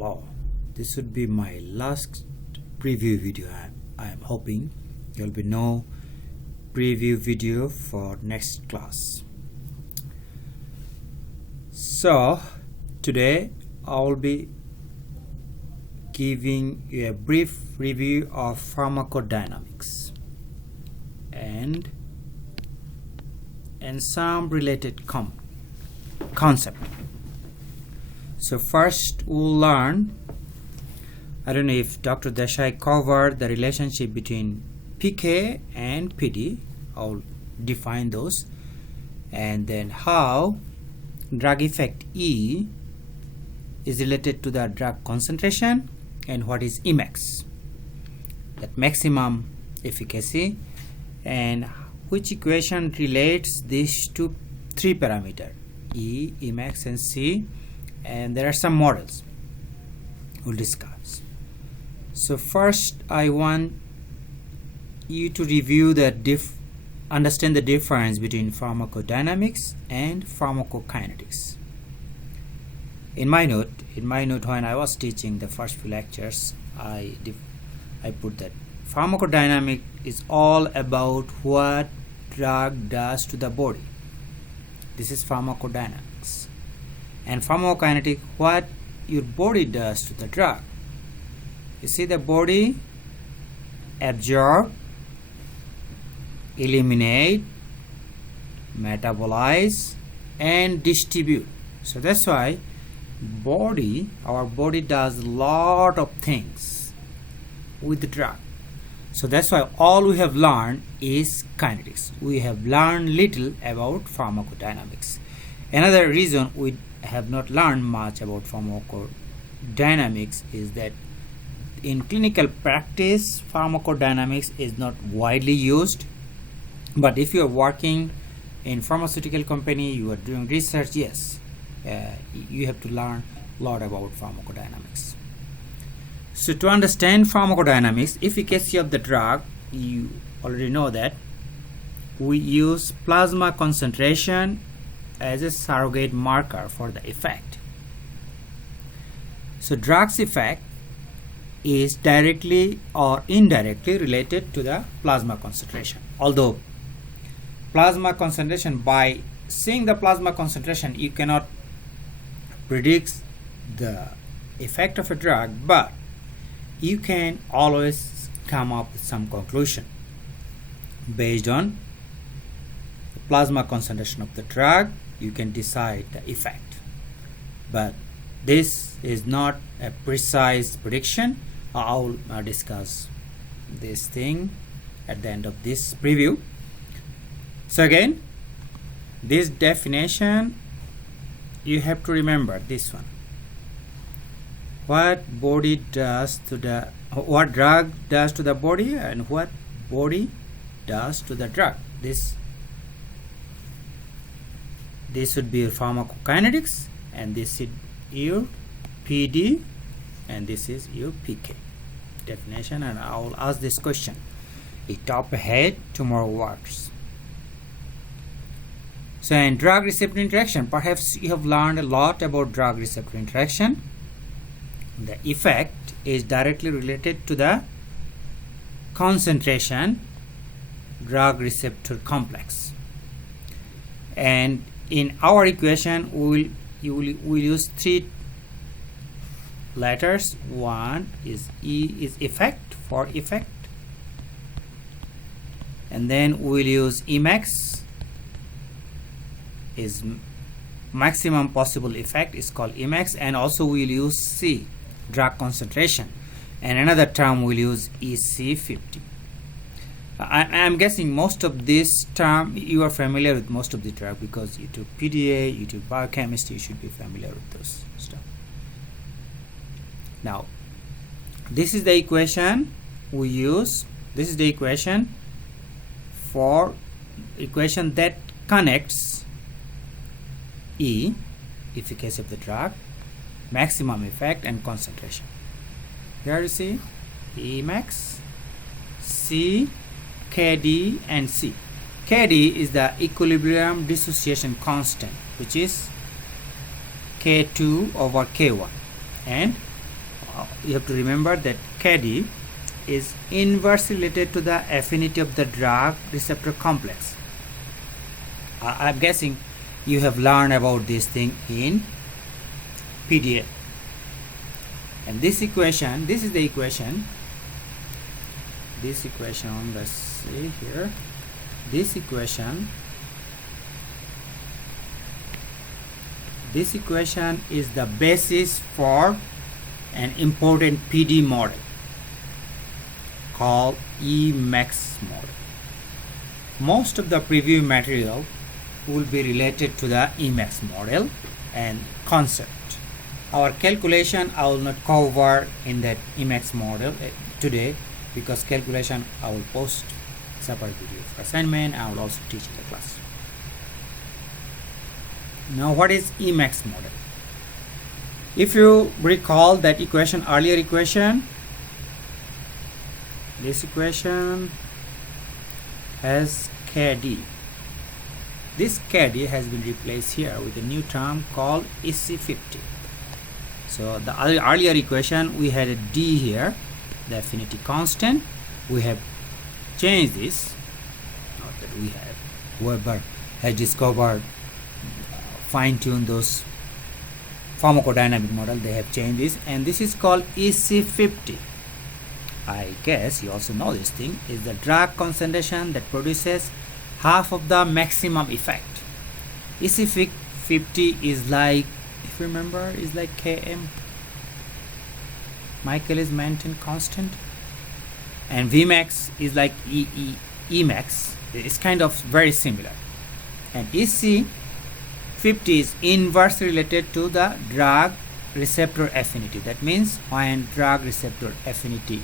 Wow, this would be my last preview video. I am hoping there will be no preview video for next class. So today I will be giving you a brief review of pharmacodynamics and some related concept. So first we'll learn, I don't know if Dr. Desai covered the relationship between PK and PD. I'll define those, and then how drug effect E is related to the drug concentration, and what is Emax, that maximum efficacy, and which equation relates these to three parameters E, Emax and C, and there are some models we'll discuss. So first I want you to review the understand the difference between pharmacodynamics and pharmacokinetics. In my note when I was teaching the first few lectures, I put that pharmacodynamics is all about what drug does to the body. This is pharmacodynamics. And pharmacokinetic, what your body does to the drug. You see, the body absorb, eliminate, metabolize and distribute. So that's why our body does a lot of things with the drug. So that's why all we have learned is kinetics. We have learned little about pharmacodynamics. Another reason we have not learned much about pharmacodynamics is that in clinical practice pharmacodynamics is not widely used, but if you are working in pharmaceutical company, you are doing research, yes, you have to learn a lot about pharmacodynamics. So to understand pharmacodynamics, efficacy of the drug, you already know that we use plasma concentration as a surrogate marker for the effect. So drug's effect is directly or indirectly related to the plasma concentration. Although plasma concentration, by seeing the plasma concentration you cannot predict the effect of a drug, but you can always come up with some conclusion based on the plasma concentration of the drug. You can decide the effect, but this is not a precise prediction. I'll discuss this thing at the end of this preview. So again, this definition you have to remember this one. What drug does to the body and what body does to the drug. This would be your pharmacokinetics, and this is your PD, and this is your PK definition. And I will ask this question, a top ahead, tomorrow works. So in drug receptor interaction, perhaps you have learned a lot about drug receptor interaction. The effect is directly related to the concentration drug receptor complex, and in our equation we will use three letters. One is E is effect, for effect, and then we will use Emax is maximum possible effect, is called Emax, and also we will use C, drug concentration, and another term we'll use EC50. I'm guessing most of this term you are familiar with most of the drug, because you took PDA, you took biochemistry, you should be familiar with those stuff. Now this is the equation we use. This is the equation that connects E, efficacy of the drug, maximum effect and concentration. Here you see Emax, C, KD and C. KD is the equilibrium dissociation constant, which is K2 over K1, and you have to remember that KD is inversely related to the affinity of the drug receptor complex. I'm guessing you have learned about this thing in PDA. And this equation, this is the equation. This equation, let's see here. This equation is the basis for an important PD model called Emax model. Most of the preview material will be related to the Emax model and concept. Our calculation I will not cover in that Emax model today, because calculation I will post separate video for assignment. I will also teach in the class. Now, what is Emax model? If you recall that equation, earlier equation, this equation has KD. This KD has been replaced here with a new term called EC50. So the earlier equation, we had a D here, the affinity constant. We have changed this, not that we have, whoever has discovered, fine-tune those pharmacodynamic model, they have changed this, and this is called EC50. I guess you also know this thing is the drug concentration that produces half of the maximum effect. EC50 is like, if you remember, is like Km, Michaelis-Menten constant, and Vmax is like Emax. It's kind of very similar. And EC50 is inversely related to the drug receptor affinity. That means when drug receptor affinity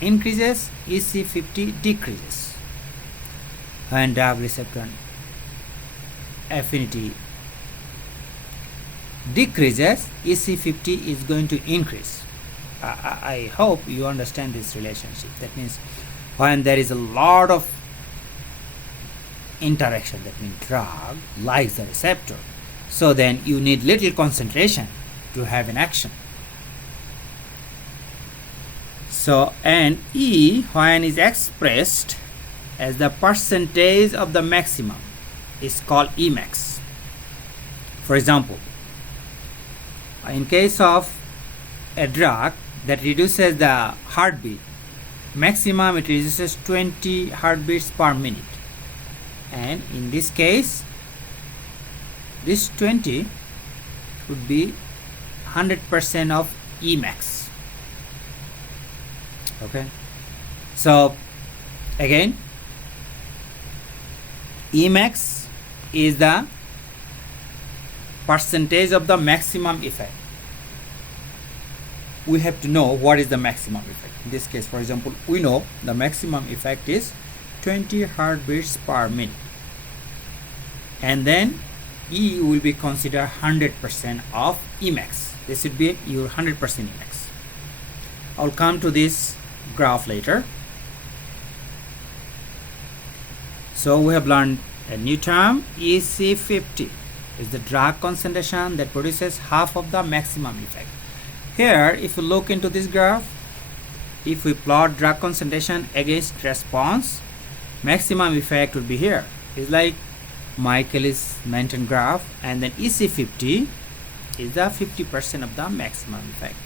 increases, EC50 decreases. When drug receptor affinity decreases, EC50 is going to increase. I hope you understand this relationship. That means when there is a lot of interaction, that means drug likes the receptor, so then you need little concentration to have an action. So, and E, when is expressed as the percentage of the maximum, is called Emax. For example, in case of a drug that reduces the heartbeat, maximum it reduces 20 heartbeats per minute, and in this case this 20 would be 100% of Emax. Okay, so again, Emax is the percentage of the maximum effect. We have to know what is the maximum effect. In this case, for example, we know the maximum effect is 20 heartbeats per minute, and then E will be considered 100% of Emax. This should be your 100% Emax. I'll come to this graph later. So we have learned a new term, EC50 is the drug concentration that produces half of the maximum effect. Here, if you look into this graph, if we plot drug concentration against response, maximum effect would be here. It's like Michaelis-Menten graph, and then EC50 is the 50% of the maximum effect.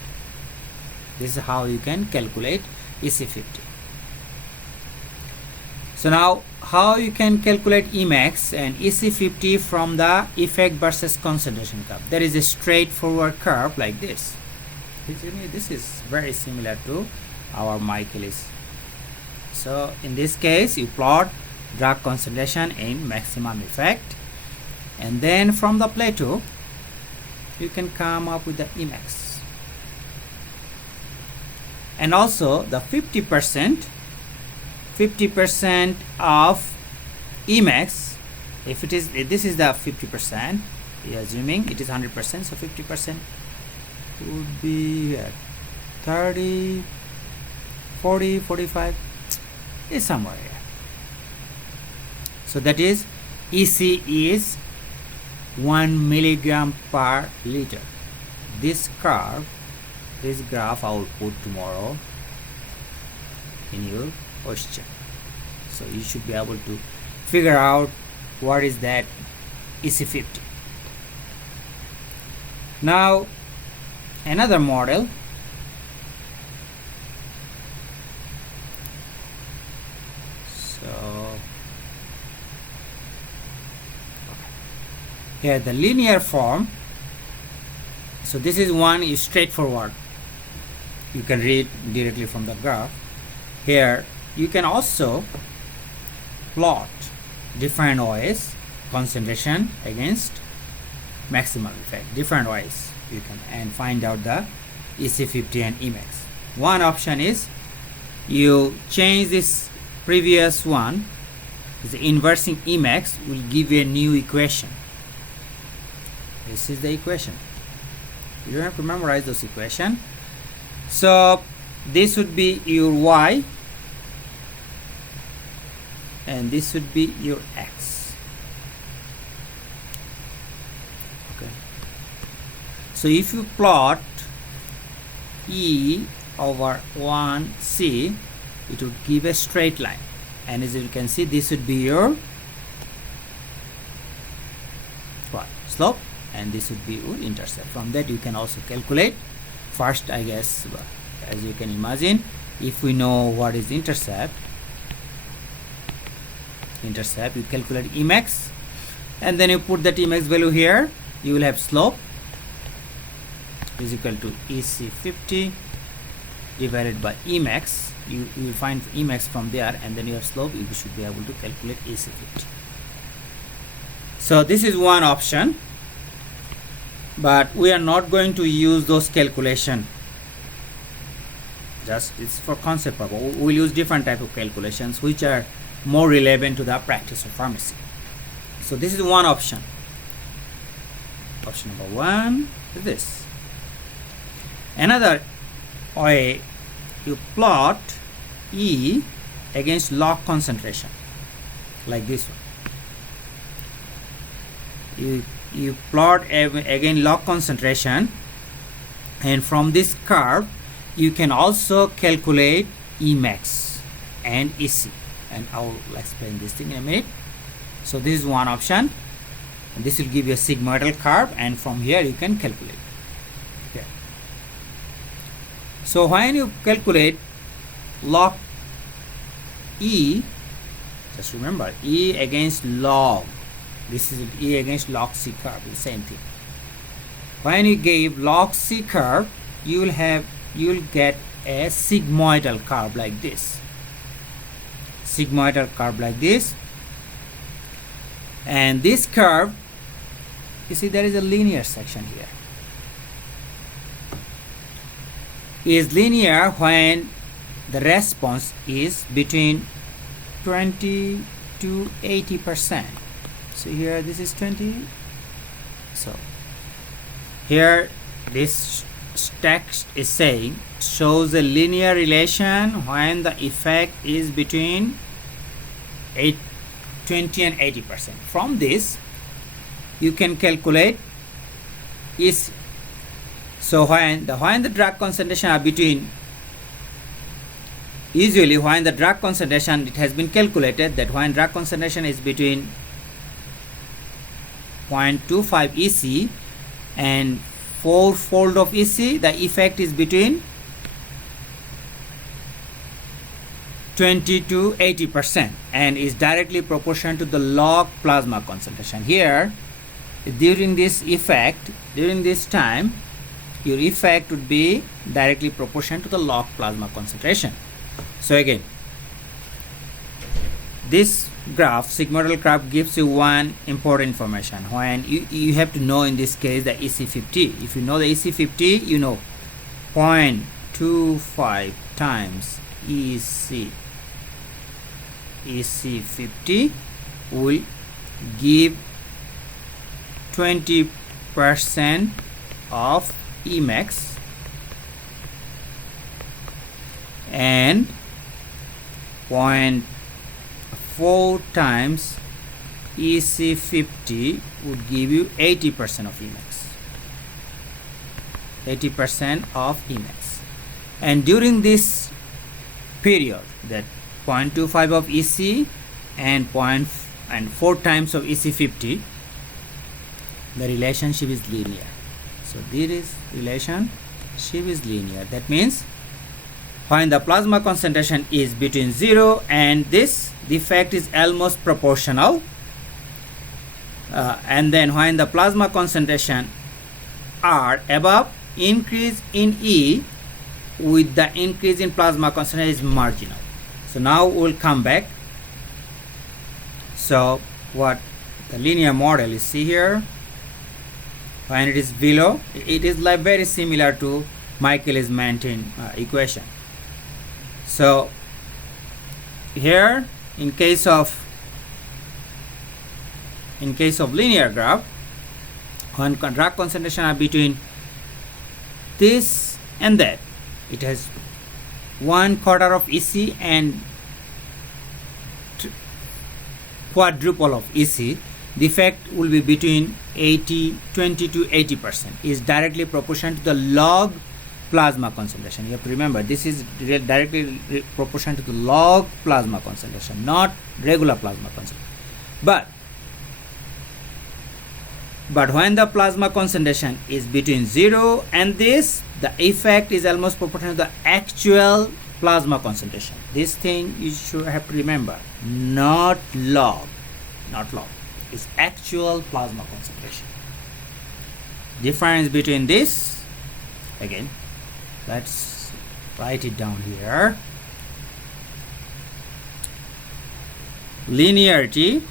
This is how you can calculate EC50. So now, how you can calculate Emax and EC50 from the effect versus concentration curve? There is a straightforward curve like this. This is very similar to our Michaelis. So in this case, you plot drug concentration in maximum effect, and then from the plateau you can come up with the Emax. And also the 50% of Emax, if it is, this is the 50%, assuming it is 100%, so 50% would be 30, 40, 45, is somewhere here. So that is EC is 1 milligram per liter. This curve this graph I will put tomorrow in your question. So you should be able to figure out what is that EC50. Now another model. So here the linear form. So this is one is straightforward. You can read directly from the graph. Here you can also plot different ways concentration against maximal effect, different ways you can, and find out the EC50 and Emax. One option is you change this previous one, the inversing Emax will give you a new equation. This is the equation. You don't have to memorize this equation. So this would be your y and this would be your x. Okay. So if you plot E over 1c, it would give a straight line, and as you can see, this would be your what? Slope, and this would be your intercept. From that you can also calculate. First, I guess, as you can imagine, if we know what is intercept, you calculate Emax, and then you put that Emax value here. You will have slope is equal to EC50 divided by Emax. You will find Emax from there, and then you have slope. You should be able to calculate EC50. So this is one option, but we are not going to use those calculation. Just it's for concept purpose. We'll use different type of calculations which are more relevant to the practice of pharmacy. So this is one option. Option number one is this. Another way, you plot E against log concentration, like this one. You plot again log concentration, and from this curve you can also calculate Emax and EC, and I will explain this thing in a minute. So this is one option, and this will give you a sigmoidal curve, and from here you can calculate. Okay. So when you calculate log E, just remember E against log. This is E against log C curve, the same thing. When you give log C curve, you will get a sigmoidal curve like this. Sigmoidal curve like this. And this curve, you see there is a linear section here. Is linear when the response is between 20 to 80%. So here this is 20. So here this text is saying shows a linear relation when the effect is between 20 and 80%. From this you can calculate is so when the drug concentration are between, usually when the drug concentration, it has been calculated that when drug concentration is between 0.25 EC and 4-fold of EC, the effect is between 20 to 80% and is directly proportional to the log plasma concentration. Here, during this effect, during this time, your effect would be directly proportional to the log plasma concentration. So again, this graph, sigmoidal graph, gives you one important information. When you have to know in this case the EC50. If you know the EC50, you know 0.25 times EC50 will give 20% of Emax and 0.4 times EC50 would give you 80% of Emax. 80% of Emax. And during this period, that 0.25 of EC and 4 times of EC50, the relationship is linear. So this relationship is linear. That means when the plasma concentration is between 0 and this, the effect is almost proportional. And then when the plasma concentration are above, increase in E with the increase in plasma concentration is marginal. So now we'll come back. So what the linear model is, see here, when it is below, it is like very similar to Michaelis-Menten equation. So here in case of linear graph, when drug concentration are between this and that, it has 1/4 of EC and quadruple of EC. The effect will be between 20 to 80%, is directly proportional to the log plasma concentration. You have to remember, this is directly proportional to the log plasma concentration, not regular plasma concentration. But when the plasma concentration is between 0 and this, the effect is almost proportional to the actual plasma concentration. This thing you should have to remember, not log. It's actual plasma concentration. Difference between this, again, let's write it down here. Linearity.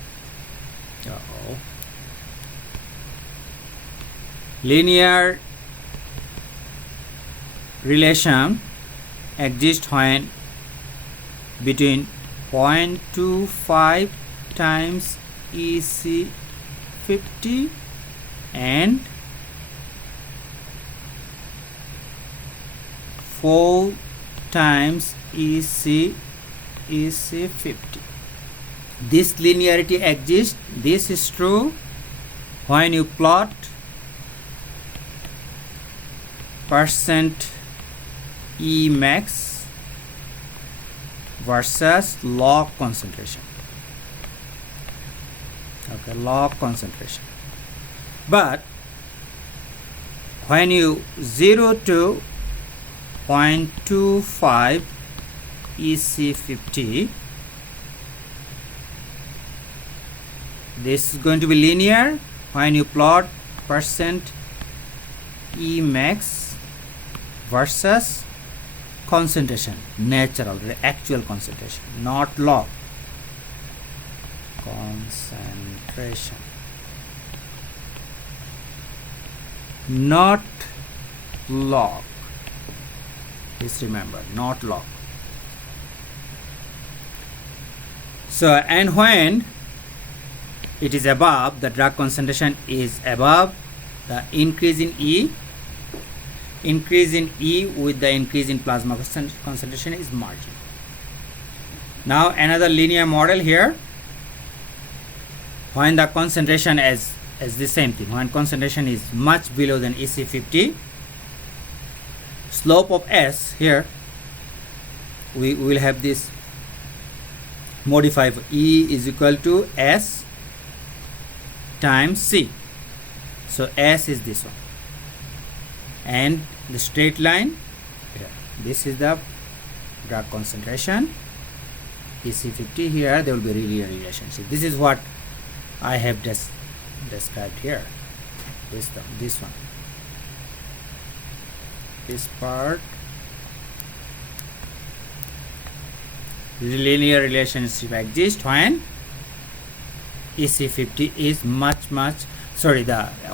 Linear relation exists when between 0.25 times EC50 and 4 times EC50. This linearity exists. This is true when you plot percent Emax versus log concentration. Okay, log concentration. But when you 0 to 0.25 EC50, this is going to be linear when you plot percent Emax versus concentration, natural, the actual concentration, not log. Concentration, not log. Please remember, not log. So, and when it is above, the drug concentration is above, the increase in E with the increase in plasma concentration is marginal. Now another linear model here, when the concentration is the same thing, when concentration is much below than EC50, slope of S here, we will have this modified E is equal to S times C. So S is this one, and the straight line here, this is the drug concentration, EC50 here, there will be linear relationship. This is what I have described here. This one, this part, linear relationship exists when EC50 is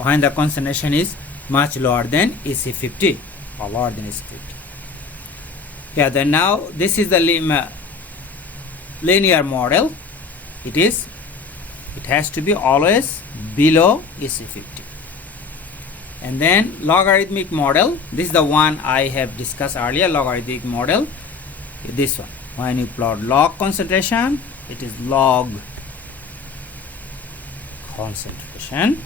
when the concentration is much lower than EC50 or lower than EC50. Yeah, then now this is the linear model. It has to be always below EC50. And then logarithmic model, this is the one I have discussed earlier, logarithmic model, this one. When you plot log concentration, it is log concentration.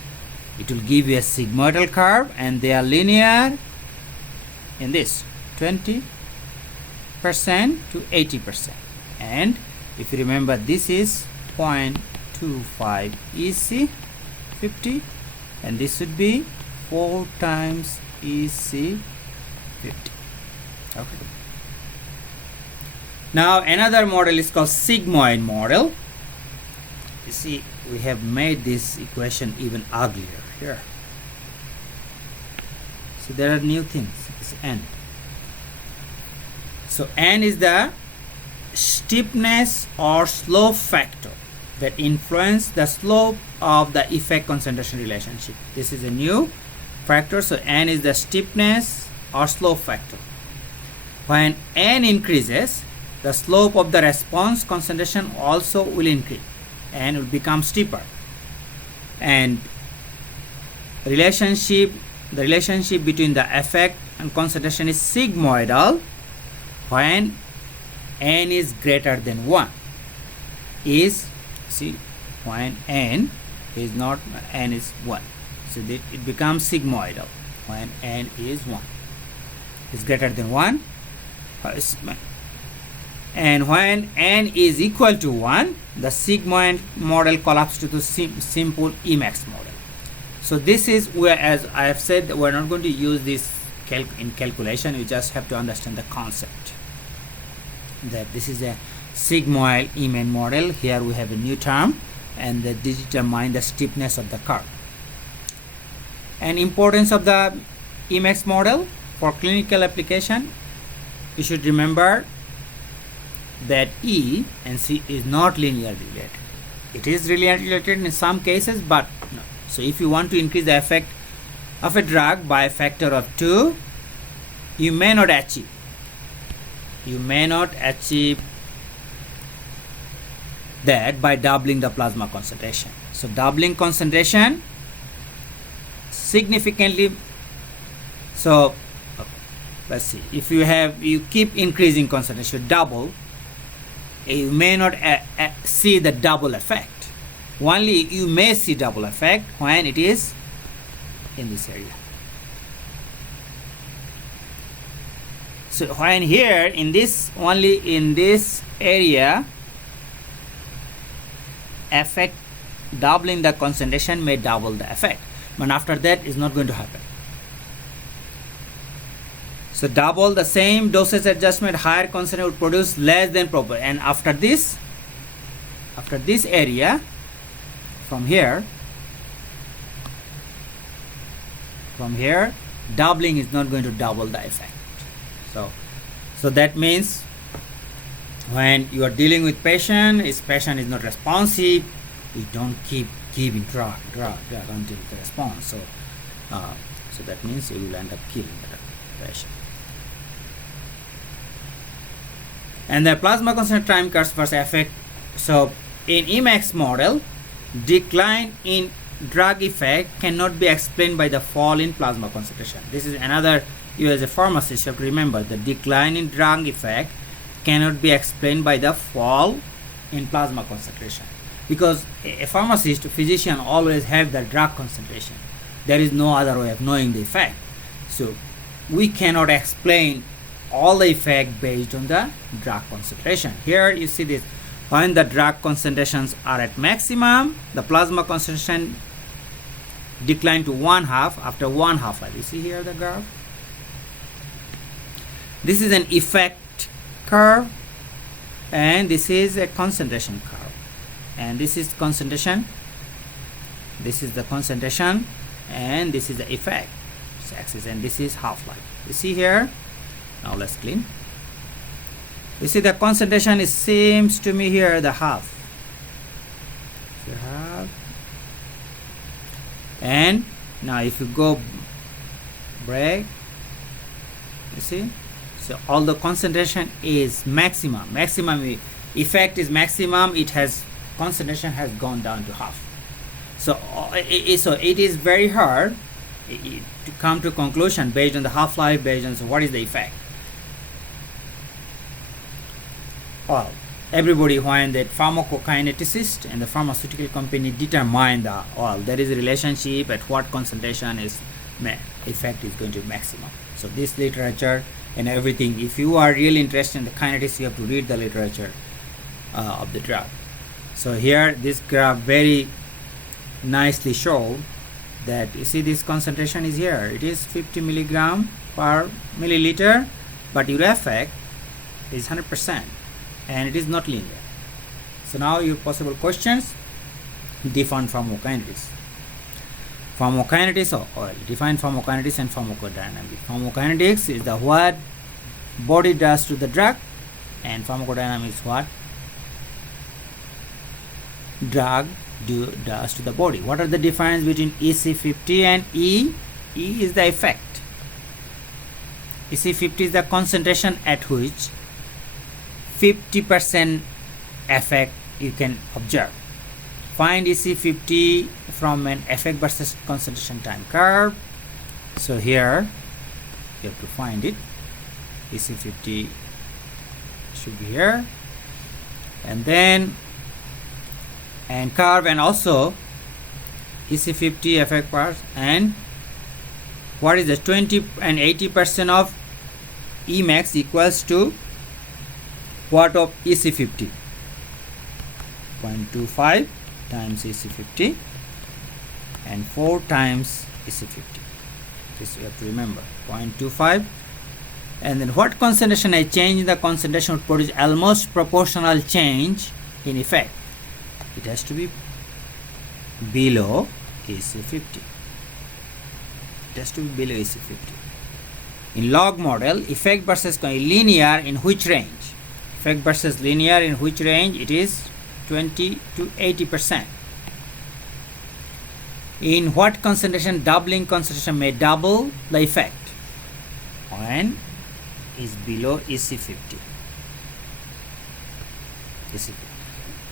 It will give you a sigmoidal curve and they are linear in this 20% to 80%. And if you remember, this is 0.25 EC 50, and this would be 4 times EC 50. Okay. Now another model is called sigmoid model. You see, we have made this equation even uglier here. So there are new things. It's n. So n is the steepness or slope factor that influence the slope of the effect concentration relationship. This is a new factor. So n is the steepness or slope factor. When n increases, the slope of the response concentration also will increase and will become steeper. And the relationship between the effect and concentration is sigmoidal when n is greater than 1. When n is not, n is 1. So it becomes sigmoidal when n is 1. It's greater than 1. And when n is equal to 1, the sigmoid model collapses to the simple Emax model. So this is where, as I have said, we're not going to use this in calculation. You just have to understand the concept that this is a sigmoid Emax model. Here we have a new term, and that determine the steepness of the curve. And importance of the Emax model for clinical application, you should remember that E and C is not linearly related. It is linearly related in some cases, but no. So if you want to increase the effect of a drug by a factor of 2, you may not achieve that by doubling the plasma concentration. So doubling concentration significantly. So let's see, if you keep increasing concentration, double, you may not see the double effect. Only you may see double effect when it is in this area. So when here in this, only in this area, effect doubling the concentration may double the effect, but after that is not going to happen. So double the same dosage adjustment, higher concentration would produce less than proper. And after this area, from here, doubling is not going to double the effect. So that means when you are dealing with patient, his patient is not responsive, you don't keep giving drug until the response. So that means you will end up killing the patient. And the plasma concentration time curves versus effect. So in Emax model, decline in drug effect cannot be explained by the fall in plasma concentration. This is another, you as a pharmacist have to remember, the decline in drug effect cannot be explained by the fall in plasma concentration, because a pharmacist, a physician always have the drug concentration. There is no other way of knowing the effect. So we cannot explain all the effect based on the drug concentration. Here you see this, when the drug concentrations are at maximum, the plasma concentration decline to 1/2 after 1 half-life. You see here the graph. This is an effect curve, and this is a concentration curve, and this is concentration, this is the concentration, and this is the effect axis, and this is half-life. You see here. Now let's clean. You see the concentration is seems to me here the half. So half. And now if you go break, you see, so all the concentration is maximum. Effect is maximum. It has concentration has gone down to half. So it is very hard to come to conclusion based on the half-life, based on what is the effect. Well, everybody, when the pharmacokineticist and the pharmaceutical company determine there is a relationship at what concentration is effect is going to be maximum. So this literature and everything, if you are really interested in the kinetics, you have to read the literature of the drug. So here this graph very nicely show that, you see this concentration is here, it is 50 milligram per milliliter, but your effect is 100% and it is not linear. So now your possible questions: define pharmacokinetics. Pharmacokinetics of oil. Define pharmacokinetics and pharmacodynamics. Pharmacokinetics is the what body does to the drug, and pharmacodynamics what drug does to the body. What are the difference between EC50 and E? E is the effect. EC50 is the concentration at which 50% effect you can observe. Find EC50 from an effect versus concentration time curve. So here you have to find it. EC50 should be here, and then curve, and also EC50 effect part, and what is the 20 and 80% of Emax equals to what of EC50? 0.25 times EC50 and 4 times EC50. This you have to remember, 0.25. And then what concentration I change in the concentration would produce almost proportional change in effect. It has to be below EC50. It has to be below EC50. In log model, effect versus linear in which range? Effect versus linear in which range? It is 20 to 80%. In what concentration doubling concentration may double the effect? When is below EC50.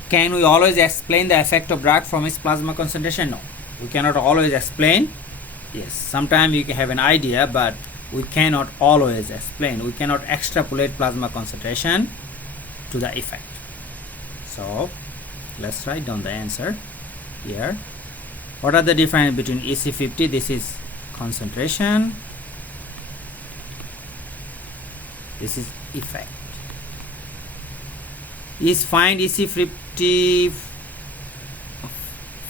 Can we always explain the effect of drug from its plasma concentration? No, we cannot always explain. Yes, sometimes you can have an idea, but we cannot always explain. We cannot extrapolate plasma concentration to the effect. So let's write down the answer here. What are the difference between EC50? This is concentration, this is effect. Is find EC50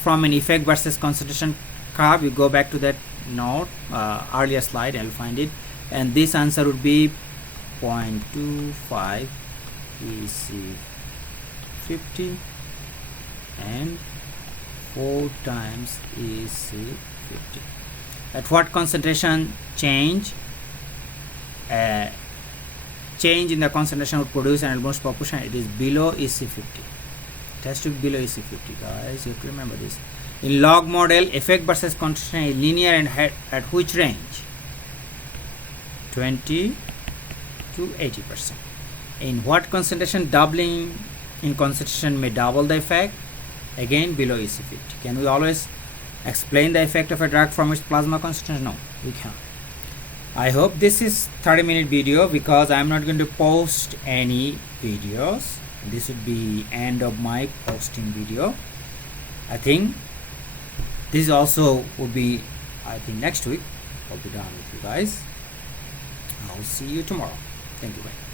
from an effect versus concentration curve. You go back to that note, earlier slide, and you'll find it. And this answer would be 0.25 EC50 and 4 times EC50. At what concentration change in the concentration would produce an almost proportion? It is below EC50. It has to be below EC50, guys. You have to remember this. In log model, effect versus concentration is linear and at which range? 20 to 80%. In what concentration doubling in concentration may double the effect? Again, below EC50. Can we always explain the effect of a drug from its plasma concentration? No, we can't. I hope this is 30-minute video, because I'm not going to post any videos. This would be end of my posting video. I think this also would be, next week I'll be done with you guys. I'll see you tomorrow. Thank you very much.